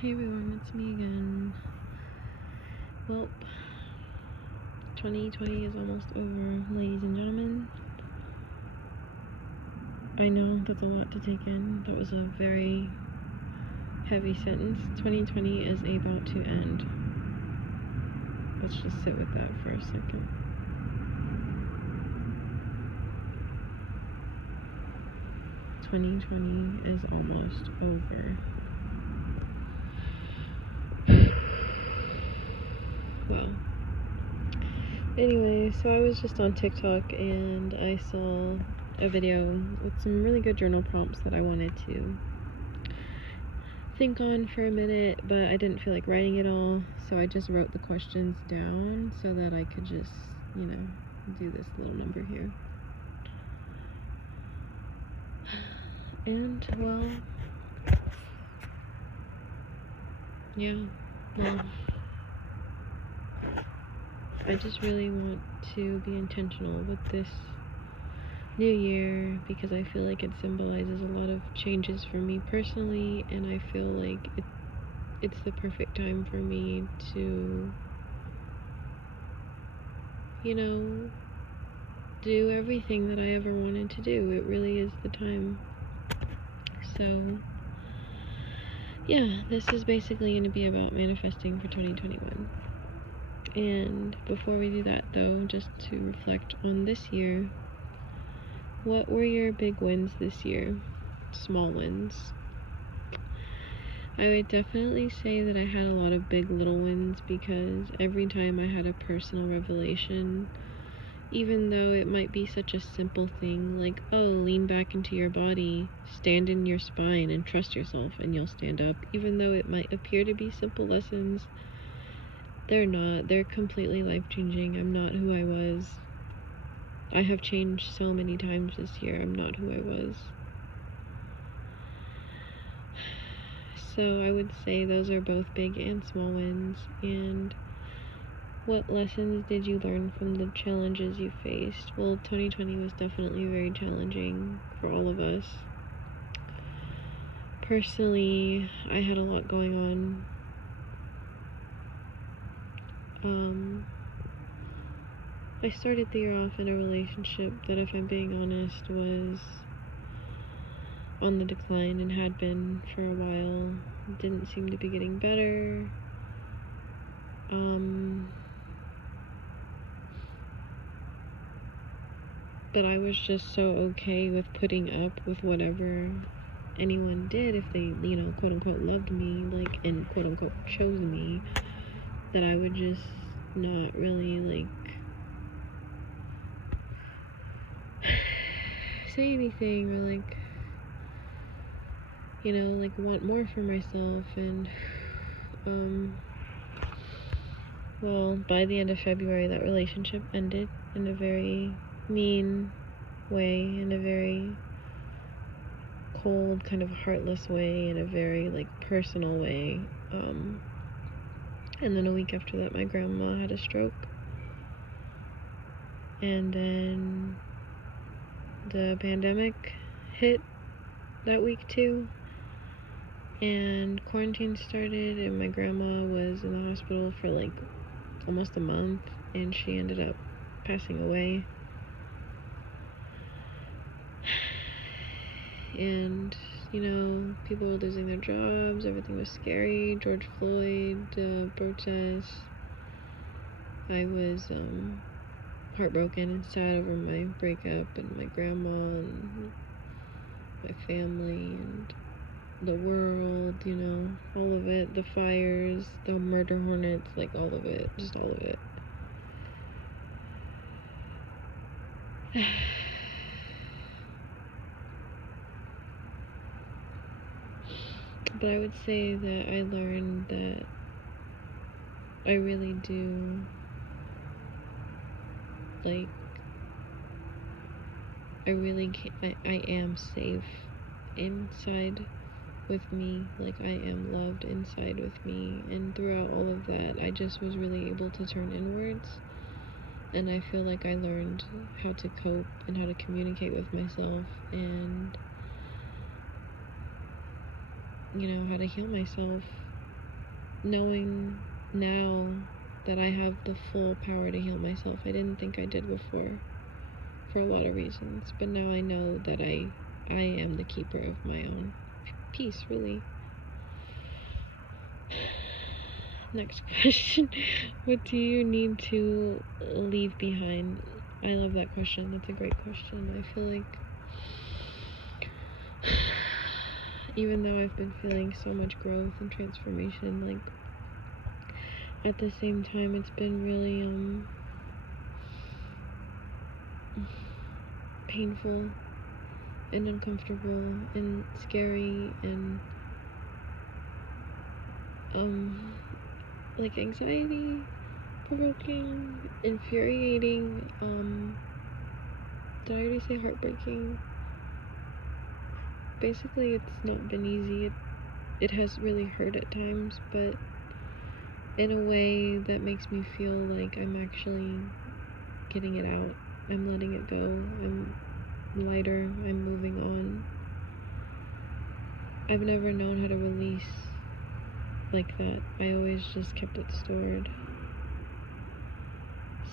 Hey everyone, it's me again. Well, 2020 is almost over, ladies and gentlemen. I know that's a lot to take in. That was a very heavy sentence. 2020 is about to end. Let's just sit with that for a second. "2020 is almost over." Well, anyway, so I was just on TikTok and I saw a video with some really good journal prompts that I wanted to think on for a minute, but I didn't feel like writing it all, so I just wrote the questions down so that I could just, do this little number here. And, I just really want to be intentional with this new year because I feel like it symbolizes a lot of changes for me personally, and I feel like it's the perfect time for me to, do everything that I ever wanted to do. It really is the time. So, yeah, this is basically going to be about manifesting for 2021. And before we do that, though, just to reflect on this year, what were your big wins this year? Small wins? I would definitely say that I had a lot of big little wins because every time I had a personal revelation, even though it might be such a simple thing like, oh, lean back into your body, stand in your spine, and trust yourself, and you'll stand up. Even though it might appear to be simple lessons, they're not. They're completely life-changing. I'm not who I was. I have changed so many times this year. I'm not who I was. So I would say those are both big and small wins. And what lessons did you learn from the challenges you faced? Well, 2020 was definitely very challenging for all of us. Personally, I had a lot going on. I started the year off in a relationship that, if I'm being honest, was on the decline and had been for a while. Didn't seem to be getting better. But I was just so okay with putting up with whatever anyone did if they, quote unquote loved me, and quote unquote chose me, that I would just not really say anything or want more for myself. And by the end of February, that relationship ended in a very mean way, in a very cold, kind of heartless way, in a very personal way. And then a week after that, my grandma had a stroke. And then the pandemic hit that week too. And quarantine started, and my grandma was in the hospital for almost a month, and she ended up passing away. And people were losing their jobs, everything was scary. George Floyd protests. I was heartbroken and sad over my breakup and my grandma and my family and the world, all of it, the fires, the murder hornets, all of it, just all of it. But I would say that I learned that I really do, I am safe inside with me, I am loved inside with me. And throughout all of that, I just was really able to turn inwards, and I feel like I learned how to cope and how to communicate with myself, and how to heal myself knowing now that I have the full power to heal myself. I didn't think I did before for a lot of reasons, but now I know that I am the keeper of my own peace, really. Next question. What do you need to leave behind? I love that question. That's a great question. I feel like even though I've been feeling so much growth and transformation, like at the same time it's been really painful and uncomfortable and scary and like anxiety provoking, infuriating, did I already say heartbreaking? Basically it's not been easy. It has really hurt at times, but in a way that makes me feel like I'm actually getting it out. I'm letting it go. I'm lighter. I'm moving on. I've never known how to release like that. I always just kept it stored.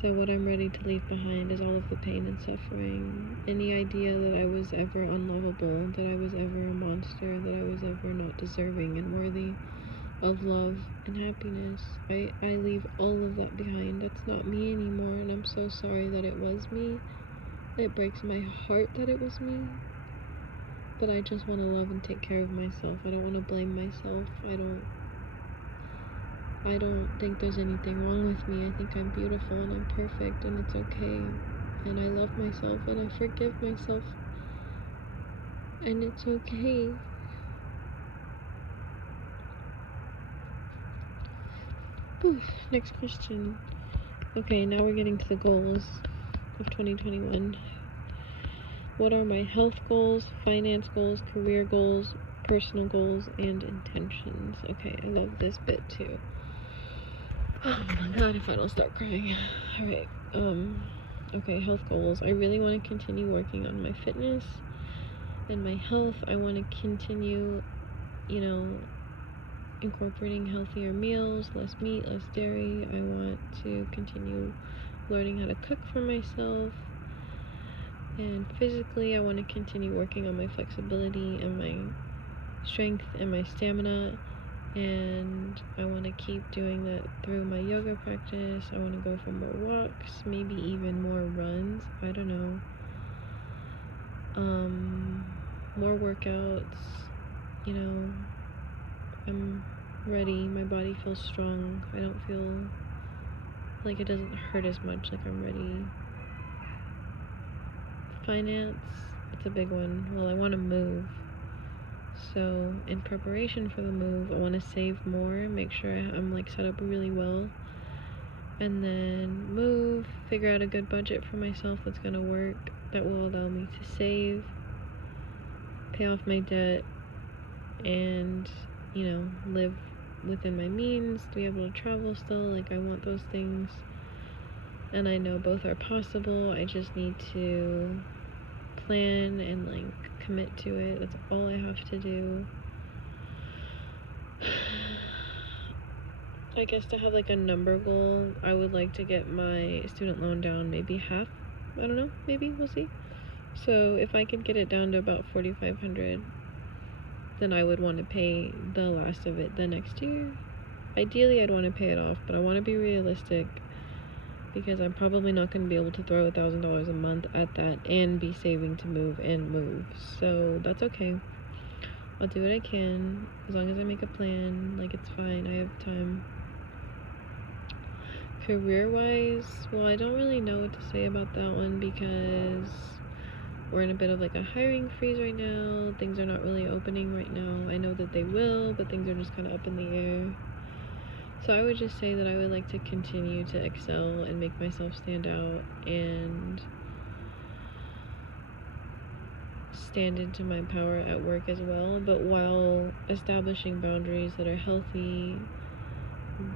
So what I'm ready to leave behind is all of the pain and suffering. Any idea that I was ever unlovable, that I was ever a monster, that I was ever not deserving and worthy of love and happiness. I leave all of that behind. That's not me anymore, and I'm so sorry that it was me. It breaks my heart that it was me. But I just want to love and take care of myself. I don't want to blame myself. I don't think there's anything wrong with me. I think I'm beautiful and I'm perfect and it's okay. And I love myself and I forgive myself. And it's okay. Next question. Okay, now we're getting to the goals of 2021. What are my health goals, finance goals, career goals, personal goals, and intentions? Okay, I love this bit too. Oh my god, if I don't start crying. Alright, okay, health goals. I really want to continue working on my fitness and my health. I want to continue, incorporating healthier meals, less meat, less dairy. I want to continue learning how to cook for myself. And physically, I want to continue working on my flexibility and my strength and my stamina. And I want to keep doing that through my yoga practice. I want to go for more walks, maybe even more runs. I don't know. More workouts. I'm ready. My body feels strong. I don't feel like it doesn't hurt as much. Like I'm ready. Finance, it's a big one. Well, I want to move. So in preparation for the move, I want to save more, make sure I'm set up really well, and then move, figure out a good budget for myself that's going to work, that will allow me to save, pay off my debt, and live within my means, to be able to travel still. I want those things, and I know both are possible. I just need to plan and commit to it. That's all I have to do. I guess to have a number goal, I would like to get my student loan down maybe half. I don't know, maybe, we'll see. So if I could get it down to about $4,500, then I would want to pay the last of it the next year. Ideally, I'd want to pay it off, but I want to be realistic, because I'm probably not going to be able to throw $1,000 a month at that and be saving to move. So that's okay. I'll do what I can, as long as I make a plan. It's fine, I have time. Career-wise, well, I don't really know what to say about that one, because we're in a bit of a hiring freeze right now. Things are not really opening right now. I know that they will, but things are just kind of up in the air. So I would just say that I would like to continue to excel and make myself stand out and stand into my power at work as well, but while establishing boundaries that are healthy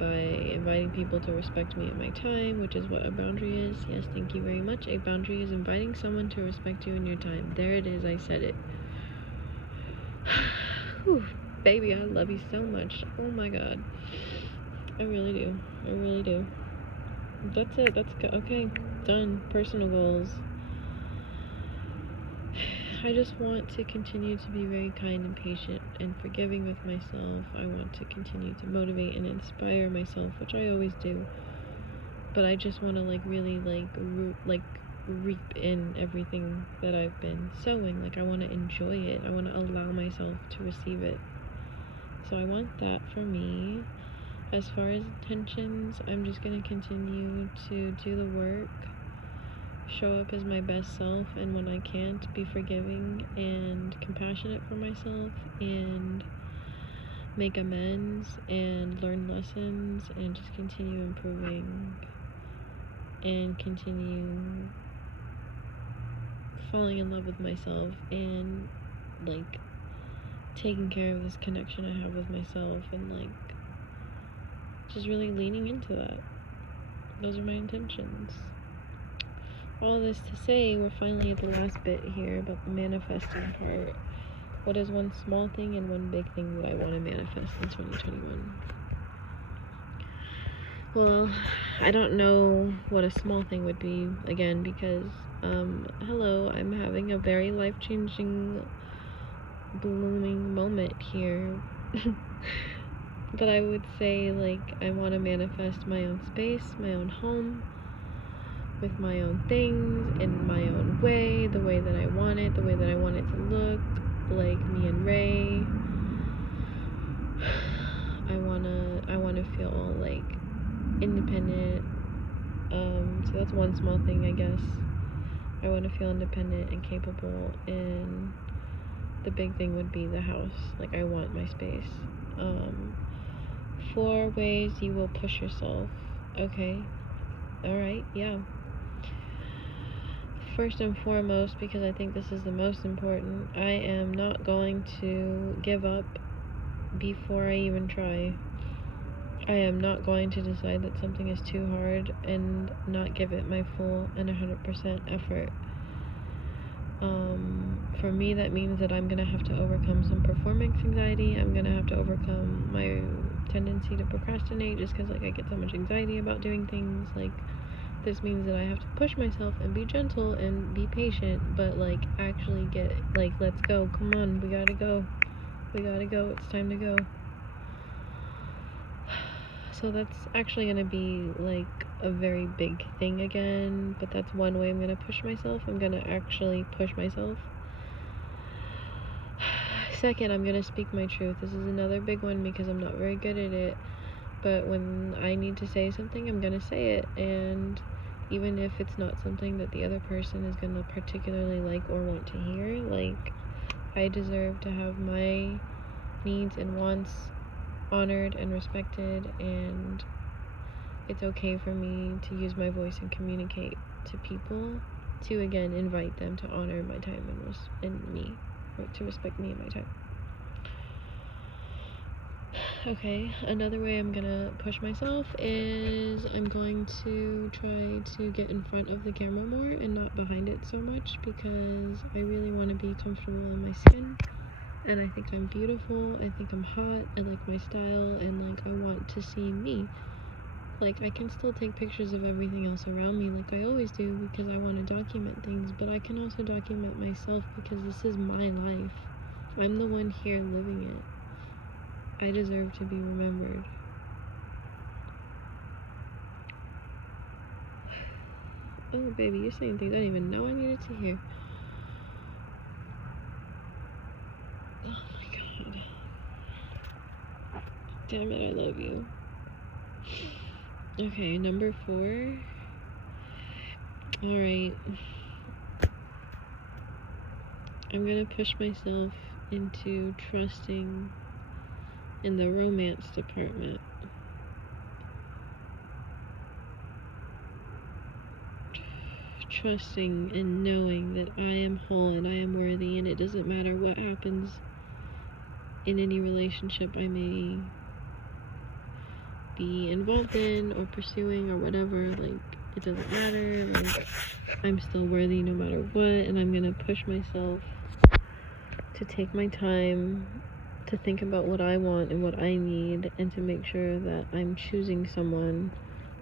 by inviting people to respect me at my time, which is what a boundary is. Yes, thank you very much. A boundary is inviting someone to respect you in your time. There it is, I said it. Whew. Baby, I love you so much. Oh my god. I really do. I really do. That's it. Okay. Done. Personal goals. I just want to continue to be very kind and patient and forgiving with myself. I want to continue to motivate and inspire myself, which I always do. But I just want to really reap in everything that I've been sowing. Like, I want to enjoy it. I want to allow myself to receive it. So I want that for me. As far as intentions, I'm just going to continue to do the work, show up as my best self, and when I can't, be forgiving and compassionate for myself, and make amends and learn lessons, and just continue improving and continue falling in love with myself, and taking care of this connection I have with myself, and just really leaning into that. Those are my intentions. All this to say, we're finally at the last bit here about the manifesting part. What is one small thing and one big thing that I want to manifest in 2021? Well, I don't know what a small thing would be, again, because, hello, I'm having a very life-changing, blooming moment here. But I would say, I want to manifest my own space, my own home, with my own things, in my own way, the way that I want it, the way that I want it to look, like me and Ray. I wanna feel independent. So that's one small thing, I guess. I want to feel independent and capable, and the big thing would be the house. I want my space. 4 ways you will push yourself. Okay. Alright, yeah. First and foremost, because I think this is the most important, I am not going to give up before I even try. I am not going to decide that something is too hard and not give it my full and 100% effort. For me, that means that I'm going to have to overcome some performance anxiety. I'm going to have to overcome my tendency to procrastinate just because I get so much anxiety about doing things. This means that I have to push myself and be gentle and be patient, but actually get let's go, come on, we gotta go, it's time to go. So that's actually gonna be a very big thing again, but that's one way I'm gonna push myself. I'm gonna actually push myself. Second, I'm gonna speak my truth. This is another big one because I'm not very good at it. But when I need to say something, I'm gonna say it, and even if it's not something that the other person is gonna particularly like or want to hear, I deserve to have my needs and wants honored and respected, and it's okay for me to use my voice and communicate to people, to again invite them to honor my time and me, to respect me and my time. Okay, another way I'm gonna push myself is I'm going to try to get in front of the camera more and not behind it so much, because I really want to be comfortable in my skin, and I think I'm beautiful, I think I'm hot, I like my style, and I want to see me. I can still take pictures of everything else around me like I always do because I want to document things, but I can also document myself because this is my life. I'm the one here living it. I deserve to be remembered. Oh, baby, you're saying things I didn't even know I needed to hear. Oh my god. Damn it, I love you. Okay, number 4. Alright. I'm gonna push myself into trusting in the romance department. Trusting and knowing that I am whole and I am worthy, and it doesn't matter what happens in any relationship I may be involved in or pursuing or whatever. It doesn't matter. I'm still worthy no matter what, and I'm gonna push myself to take my time, to think about what I want and what I need, and to make sure that I'm choosing someone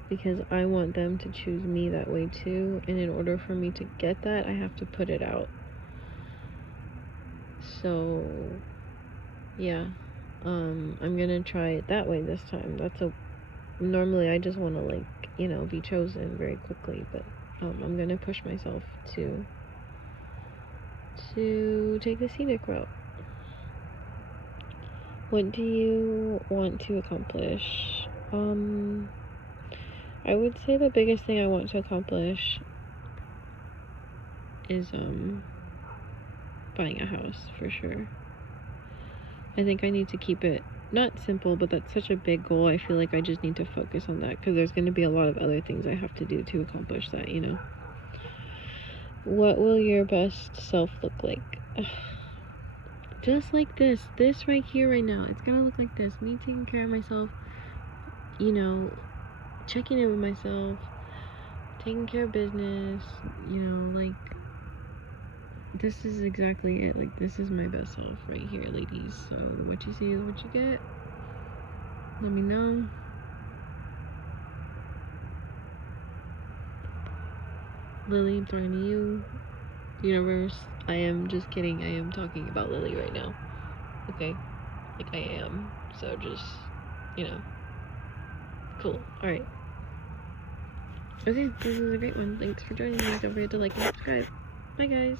because I want them to choose me that way too. And in order for me to get that, I have to put it out. So yeah, I'm gonna try it that way this time. Normally I just want to, like, be chosen very quickly, but I'm gonna push myself to take the scenic route. What do you want to accomplish? I would say the biggest thing I want to accomplish is buying a house, for sure. I think I need to keep it not simple, but that's such a big goal. I feel like I just need to focus on that, because there's going to be a lot of other things I have to do to accomplish that, What will your best self look like? Just like this right here, right now. It's gonna look like this. Me taking care of myself, checking in with myself, taking care of business, like, this is exactly it. Like, this is my best self right here, ladies. So what you see is what you get. Let me know. Lily, I'm talking to you. Universe, I am just kidding. I am talking about Lily right now. Okay? Like, I am. So just, cool. Alright. Okay, this was a great one. Thanks for joining me. Don't forget to like and subscribe. Bye, guys.